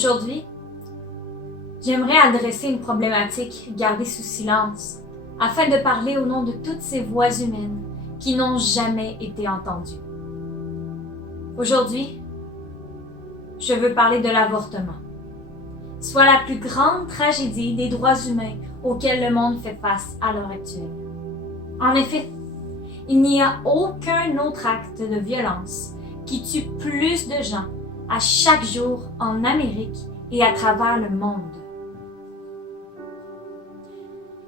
Aujourd'hui, j'aimerais adresser une problématique gardée sous silence afin de parler au nom de toutes ces voix humaines qui n'ont jamais été entendues. Aujourd'hui, je veux parler de l'avortement, soit la plus grande tragédie des droits humains auxquels le monde fait face à l'heure actuelle. En effet, il n'y a aucun autre acte de violence qui tue plus de gens à chaque jour en Amérique et à travers le monde.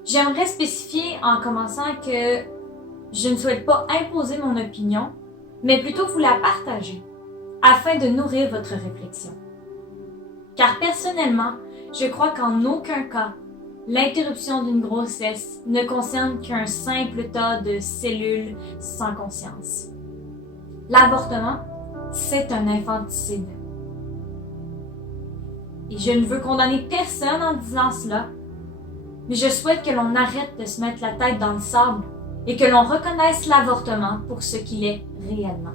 J'aimerais spécifier en commençant que je ne souhaite pas imposer mon opinion, mais plutôt vous la partager afin de nourrir votre réflexion. Car personnellement, je crois qu'en aucun cas, l'interruption d'une grossesse ne concerne qu'un simple tas de cellules sans conscience. L'avortement, c'est un infanticide. Et je ne veux condamner personne en disant cela, mais je souhaite que l'on arrête de se mettre la tête dans le sable et que l'on reconnaisse l'avortement pour ce qu'il est réellement.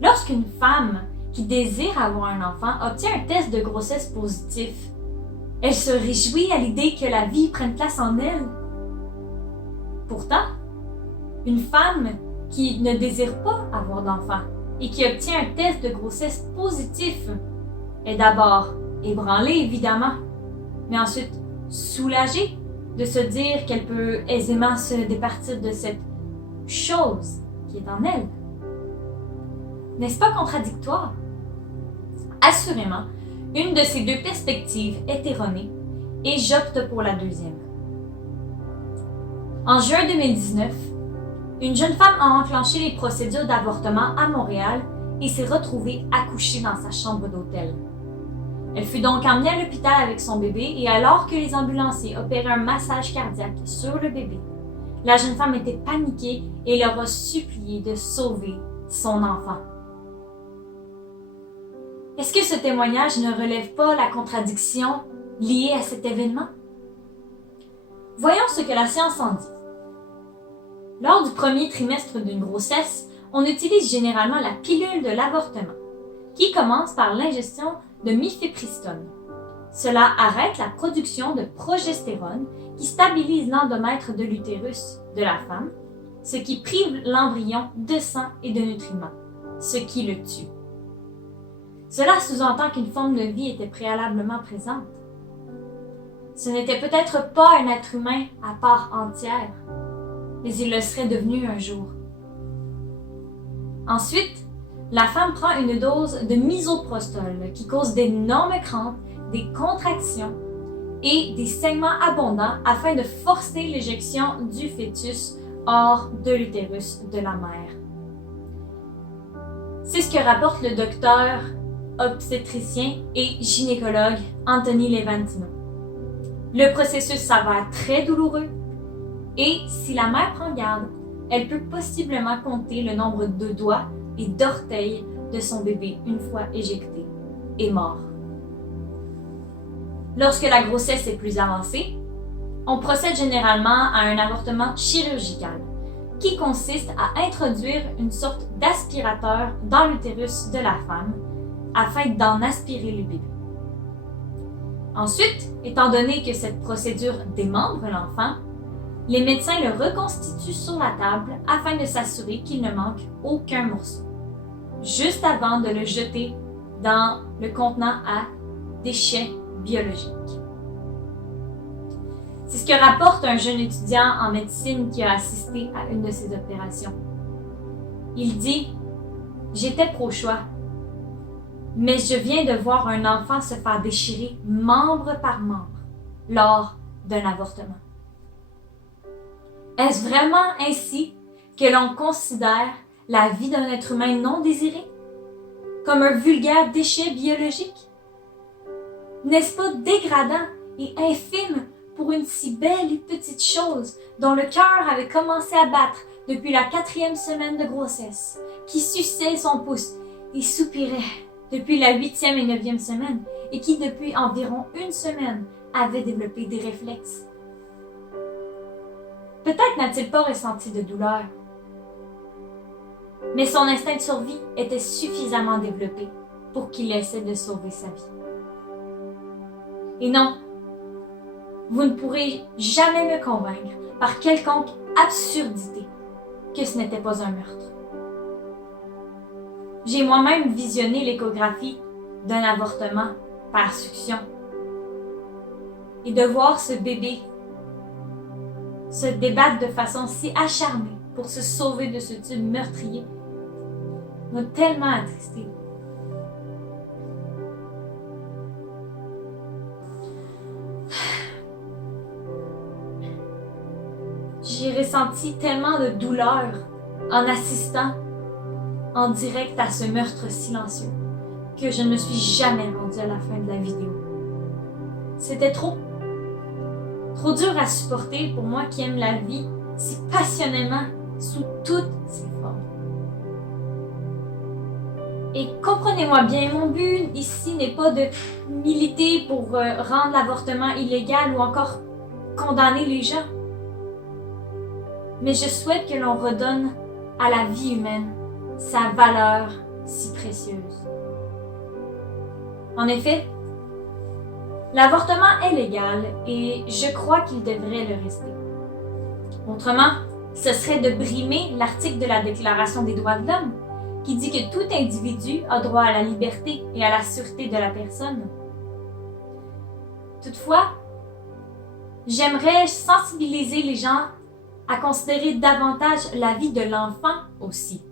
Lorsqu'une femme qui désire avoir un enfant obtient un test de grossesse positif, elle se réjouit à l'idée que la vie prenne place en elle. Pourtant, une femme qui ne désire pas avoir d'enfant et qui obtient un test de grossesse positif est d'abord ébranlée, évidemment, mais ensuite soulagée de se dire qu'elle peut aisément se départir de cette chose qui est en elle. N'est-ce pas contradictoire? Assurément, une de ces deux perspectives est erronée et j'opte pour la deuxième. En juin 2019, une jeune femme a enclenché les procédures d'avortement à Montréal et s'est retrouvée accouchée dans sa chambre d'hôtel. Elle fut donc emmenée à l'hôpital avec son bébé et alors que les ambulanciers opéraient un massage cardiaque sur le bébé, la jeune femme était paniquée et leur a supplié de sauver son enfant. Est-ce que ce témoignage ne relève pas la contradiction liée à cet événement? Voyons ce que la science en dit. Lors du premier trimestre d'une grossesse, on utilise généralement la pilule de l'avortement, qui commence par l'ingestion de mifepristone. Cela arrête la production de progestérone qui stabilise l'endomètre de l'utérus de la femme, ce qui prive l'embryon de sang et de nutriments, ce qui le tue. Cela sous-entend qu'une forme de vie était préalablement présente. Ce n'était peut-être pas un être humain à part entière, mais il le serait devenu un jour. Ensuite, la femme prend une dose de misoprostol qui cause d'énormes crampes, des contractions et des saignements abondants afin de forcer l'éjection du fœtus hors de l'utérus de la mère. C'est ce que rapporte le docteur obstétricien et gynécologue Anthony Levantino. Le processus s'avère très douloureux et si la mère prend garde, elle peut possiblement compter le nombre de doigts et d'orteils de son bébé une fois éjecté et mort. Lorsque la grossesse est plus avancée, on procède généralement à un avortement chirurgical qui consiste à introduire une sorte d'aspirateur dans l'utérus de la femme afin d'en aspirer le bébé. Ensuite, étant donné que cette procédure démembre l'enfant, les médecins le reconstituent sur la table afin de s'assurer qu'il ne manque aucun morceau, juste avant de le jeter dans le contenant à déchets biologiques. C'est ce que rapporte un jeune étudiant en médecine qui a assisté à une de ces opérations. Il dit « J'étais pro-choix, mais je viens de voir un enfant se faire déchirer membre par membre lors d'un avortement. » Est-ce vraiment ainsi que l'on considère la vie d'un être humain non désiré? Comme un vulgaire déchet biologique? N'est-ce pas dégradant et infime pour une si belle et petite chose dont le cœur avait commencé à battre depuis la 4e semaine de grossesse, qui suçait son pouce et soupirait depuis la 8e et 9e semaine et qui depuis environ une semaine avait développé des réflexes? Peut-être n'a-t-il pas ressenti de douleur, mais son instinct de survie était suffisamment développé pour qu'il essaie de sauver sa vie. Et non, vous ne pourrez jamais me convaincre par quelconque absurdité que ce n'était pas un meurtre. J'ai moi-même visionné l'échographie d'un avortement par succion. Et de voir ce bébé se débattre de façon si acharnée pour se sauver de ce tube meurtrier m'a tellement attristée. J'ai ressenti tellement de douleur en assistant en direct à ce meurtre silencieux que je ne me suis jamais rendue à la fin de la vidéo. C'était trop dur à supporter pour moi qui aime la vie si passionnément sous toutes ses formes. Et comprenez-moi bien, mon but ici n'est pas de militer pour rendre l'avortement illégal ou encore condamner les gens. Mais je souhaite que l'on redonne à la vie humaine sa valeur si précieuse. En effet, l'avortement est légal et je crois qu'il devrait le rester. Autrement, ce serait de brimer l'article de la Déclaration des droits de l'homme qui dit que tout individu a droit à la liberté et à la sûreté de la personne. Toutefois, j'aimerais sensibiliser les gens à considérer davantage la vie de l'enfant aussi.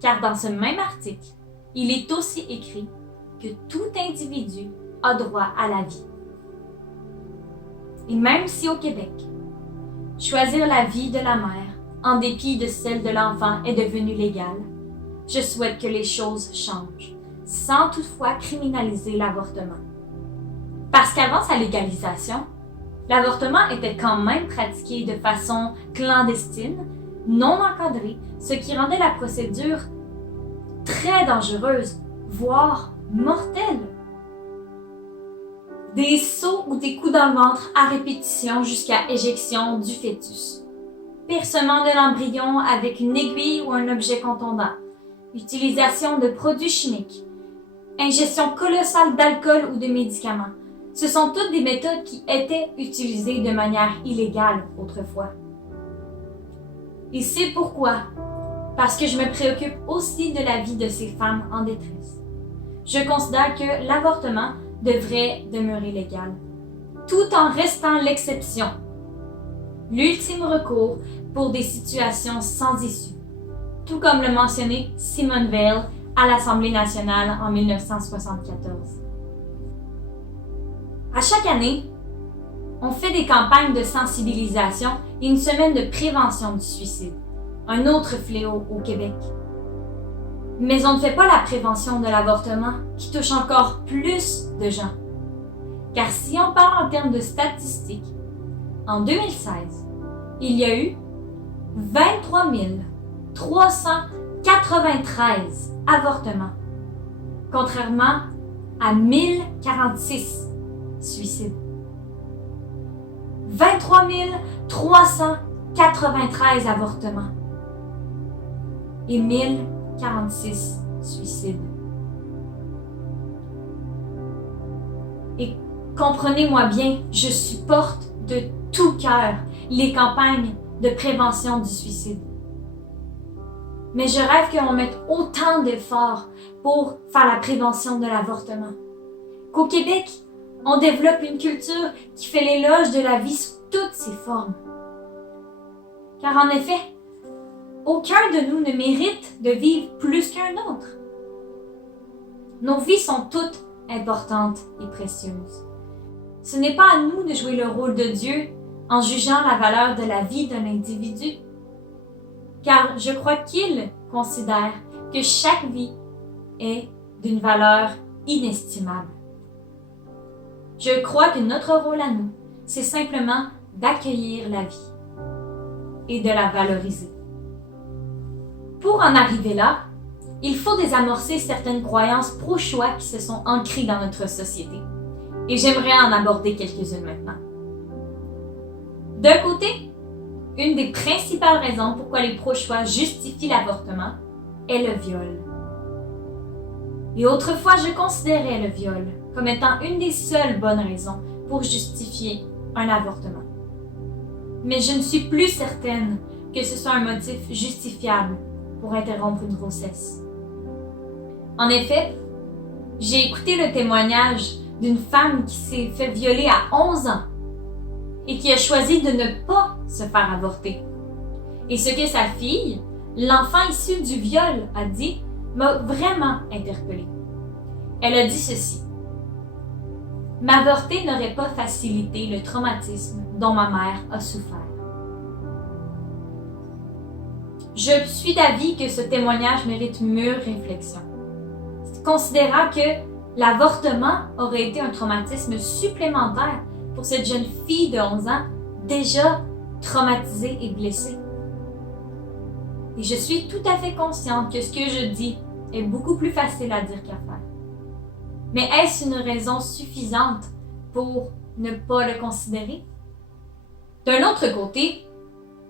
Car dans ce même article, il est aussi écrit que tout individu a droit à la vie. Et même si au Québec, choisir la vie de la mère, en dépit de celle de l'enfant, est devenu légal, je souhaite que les choses changent, sans toutefois criminaliser l'avortement. Parce qu'avant sa légalisation, l'avortement était quand même pratiqué de façon clandestine, non encadrée, ce qui rendait la procédure très dangereuse, voire mortelle. Des sauts ou des coups dans le ventre à répétition jusqu'à éjection du fœtus. Percement de l'embryon avec une aiguille ou un objet contondant. Utilisation de produits chimiques. Ingestion colossale d'alcool ou de médicaments. Ce sont toutes des méthodes qui étaient utilisées de manière illégale autrefois. Et c'est pourquoi, parce que je me préoccupe aussi de la vie de ces femmes en détresse. Je considère que l'avortement devrait demeurer légal, tout en restant l'exception, l'ultime recours pour des situations sans issue, tout comme le mentionnait Simone Veil à l'Assemblée nationale en 1974. À chaque année, on fait des campagnes de sensibilisation et une semaine de prévention du suicide, un autre fléau au Québec. Mais on ne fait pas la prévention de l'avortement qui touche encore plus de gens. Car si on parle en termes de statistiques, en 2016, il y a eu 23 393 avortements, contrairement à 1046 suicides. 23 393 avortements et 1046 suicides. Et comprenez-moi bien, je supporte de tout cœur les campagnes de prévention du suicide. Mais je rêve qu'on mette autant d'efforts pour faire la prévention de l'avortement. Qu'au Québec, on développe une culture qui fait l'éloge de la vie sous toutes ses formes. Car en effet, aucun de nous ne mérite de vivre plus qu'un autre. Nos vies sont toutes importantes et précieuses. Ce n'est pas à nous de jouer le rôle de Dieu en jugeant la valeur de la vie d'un individu. Car je crois qu'il considère que chaque vie est d'une valeur inestimable. Je crois que notre rôle à nous, c'est simplement d'accueillir la vie et de la valoriser. Pour en arriver là, il faut désamorcer certaines croyances pro-choix qui se sont ancrées dans notre société. Et j'aimerais en aborder quelques-unes maintenant. D'un côté, une des principales raisons pourquoi les pro-choix justifient l'avortement est le viol. Et autrefois, je considérais le viol comme étant une des seules bonnes raisons pour justifier un avortement. Mais je ne suis plus certaine que ce soit un motif justifiable pour interrompre une grossesse. En effet, j'ai écouté le témoignage d'une femme qui s'est fait violer à 11 ans et qui a choisi de ne pas se faire avorter. Et ce que sa fille, l'enfant issu du viol, a dit m'a vraiment interpellée. Elle a dit ceci: « M'avorter n'aurait pas facilité le traumatisme dont ma mère a souffert. » Je suis d'avis que ce témoignage mérite mûre réflexion, considérant que l'avortement aurait été un traumatisme supplémentaire pour cette jeune fille de 11 ans déjà traumatisée et blessée. Et je suis tout à fait consciente que ce que je dis est beaucoup plus facile à dire qu'à faire. Mais est-ce une raison suffisante pour ne pas le considérer? D'un autre côté,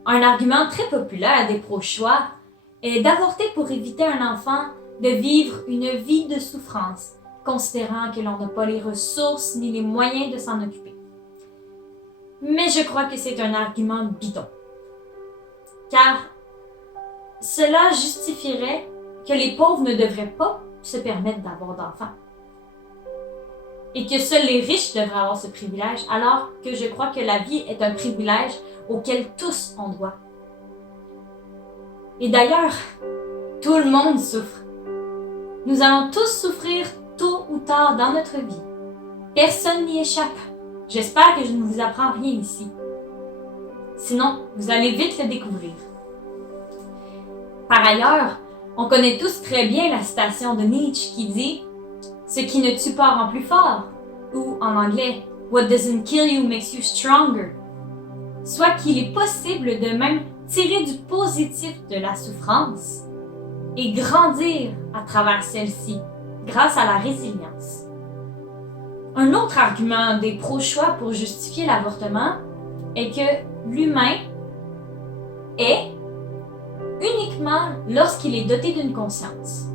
un argument très populaire des pro-choix est d'avorter pour éviter à un enfant de vivre une vie de souffrance, considérant que l'on n'a pas les ressources ni les moyens de s'en occuper. Mais je crois que c'est un argument bidon, car cela justifierait que les pauvres ne devraient pas se permettre d'avoir d'enfants et que seuls les riches devraient avoir ce privilège, alors que je crois que la vie est un privilège auquel tous ont droit. Et d'ailleurs, tout le monde souffre. Nous allons tous souffrir tôt ou tard dans notre vie. Personne n'y échappe. J'espère que je ne vous apprends rien ici. Sinon, vous allez vite le découvrir. Par ailleurs, on connaît tous très bien la citation de Nietzsche qui dit « Ce qui ne tue pas rend plus fort » ou en anglais « What doesn't kill you makes you stronger ». Soit qu'il est possible de même tirer du positif de la souffrance et grandir à travers celle-ci grâce à la résilience. Un autre argument des pro-choix pour justifier l'avortement est que l'humain est uniquement lorsqu'il est doté d'une conscience.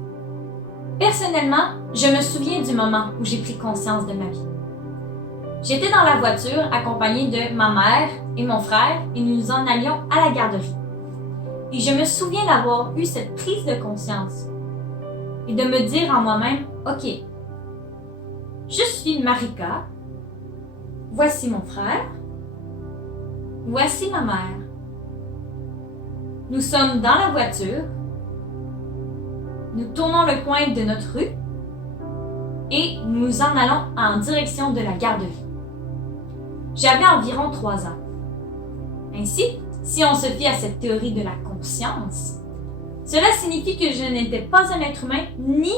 Personnellement, je me souviens du moment où j'ai pris conscience de ma vie. J'étais dans la voiture accompagnée de ma mère et mon frère et nous nous en allions à la garderie. Et je me souviens d'avoir eu cette prise de conscience et de me dire en moi-même, OK, je suis Marika, voici mon frère, voici ma mère. Nous sommes dans la voiture, nous tournons le coin de notre rue et nous en allons en direction de la garderie. J'avais environ 3 ans. Ainsi, si on se fie à cette théorie de la conscience, cela signifie que je n'étais pas un être humain ni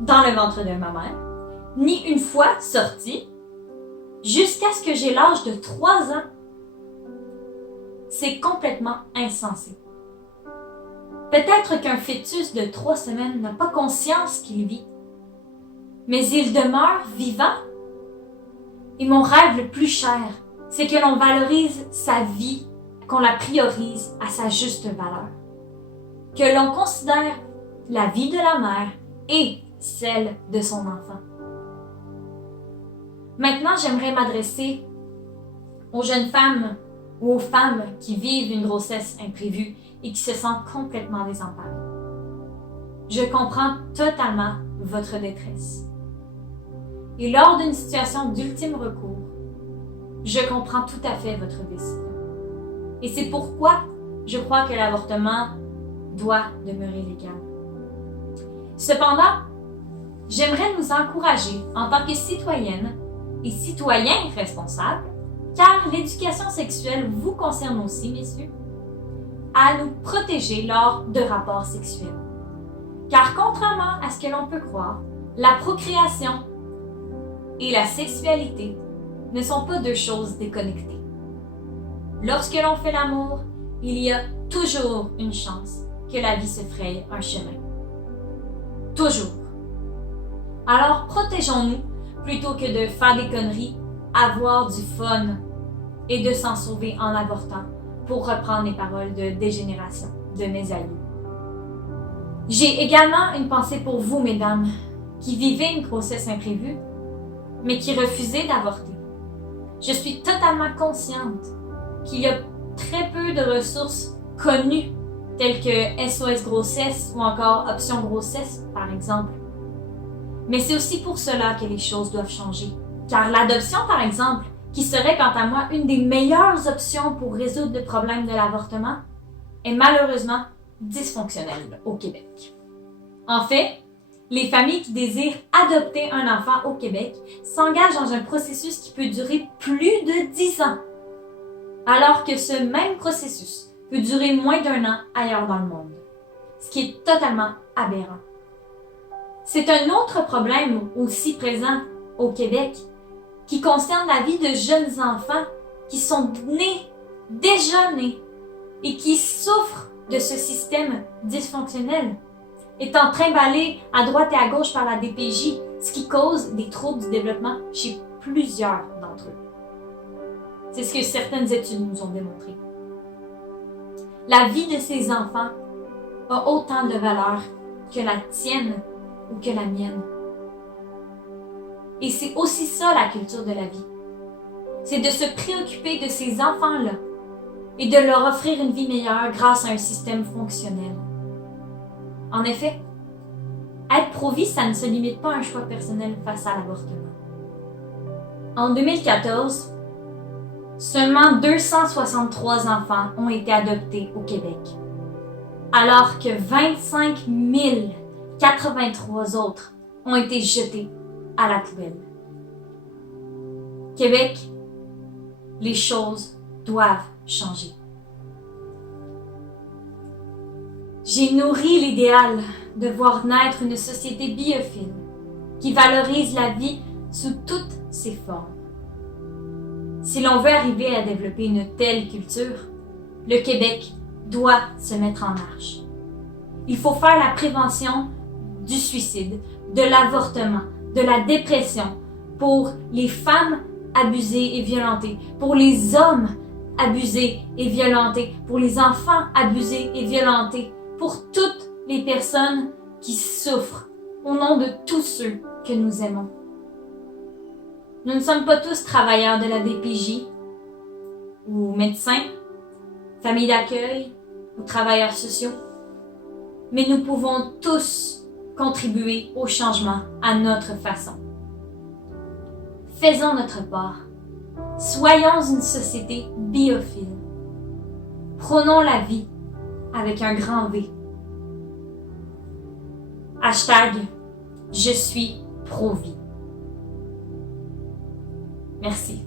dans le ventre de ma mère, ni une fois sorti, jusqu'à ce que j'ai l'âge de 3 ans. C'est complètement insensé. Peut-être qu'un fœtus de 3 semaines n'a pas conscience qu'il vit, mais il demeure vivant. Et mon rêve le plus cher, c'est que l'on valorise sa vie, qu'on la priorise à sa juste valeur. Que l'on considère la vie de la mère et celle de son enfant. Maintenant, j'aimerais m'adresser aux jeunes femmes ou aux femmes qui vivent une grossesse imprévue et qui se sentent complètement désemparées. Je comprends totalement votre détresse. Et lors d'une situation d'ultime recours, je comprends tout à fait votre décision. Et c'est pourquoi je crois que l'avortement doit demeurer légal. Cependant, j'aimerais nous encourager en tant que citoyennes et citoyens responsables, car l'éducation sexuelle vous concerne aussi, messieurs, à nous protéger lors de rapports sexuels. Car contrairement à ce que l'on peut croire, la procréation et la sexualité ne sont pas deux choses déconnectées. Lorsque l'on fait l'amour, il y a toujours une chance que la vie se fraye un chemin. Toujours. Alors protégeons-nous plutôt que de faire des conneries, avoir du fun et de s'en sauver en avortant, pour reprendre les paroles de Dégénération de mes aïeux. J'ai également une pensée pour vous, mesdames, qui vivaient une grossesse imprévue, mais qui refusaient d'avorter. Je suis totalement consciente qu'il y a très peu de ressources connues telles que SOS grossesse ou encore Option grossesse, par exemple. Mais c'est aussi pour cela que les choses doivent changer. Car l'adoption, par exemple, qui serait quant à moi une des meilleures options pour résoudre le problème de l'avortement, est malheureusement dysfonctionnelle au Québec. En fait, les familles qui désirent adopter un enfant au Québec s'engagent dans un processus qui peut durer plus de 10 ans, alors que ce même processus peut durer moins d'1 an ailleurs dans le monde, ce qui est totalement aberrant. C'est un autre problème aussi présent au Québec qui concerne la vie de jeunes enfants qui sont déjà nés, et qui souffrent de ce système dysfonctionnel, étant trimballés à droite et à gauche par la DPJ, ce qui cause des troubles du développement chez plusieurs d'entre eux. C'est ce que certaines études nous ont démontré. La vie de ces enfants a autant de valeur que la tienne ou que la mienne. Et c'est aussi ça la culture de la vie. C'est de se préoccuper de ces enfants-là et de leur offrir une vie meilleure grâce à un système fonctionnel. En effet, être pro-vie, ça ne se limite pas à un choix personnel face à l'avortement. En 2014, seulement 263 enfants ont été adoptés au Québec, alors que 25 083 autres ont été jetés à la poubelle. Québec, les choses doivent changer. J'ai nourri l'idéal de voir naître une société biophile qui valorise la vie sous toutes ses formes. Si l'on veut arriver à développer une telle culture, le Québec doit se mettre en marche. Il faut faire la prévention du suicide, de l'avortement, de la dépression pour les femmes abusées et violentées, pour les hommes abusés et violentés, pour les enfants abusés et violentés, pour toutes les personnes qui souffrent, au nom de tous ceux que nous aimons. Nous ne sommes pas tous travailleurs de la DPJ, ou médecins, familles d'accueil, ou travailleurs sociaux, mais nous pouvons tous contribuer au changement à notre façon. Faisons notre part. Soyons une société biophile. Prônons la vie avec un grand V. Hashtag Je suis pro-vie. Merci.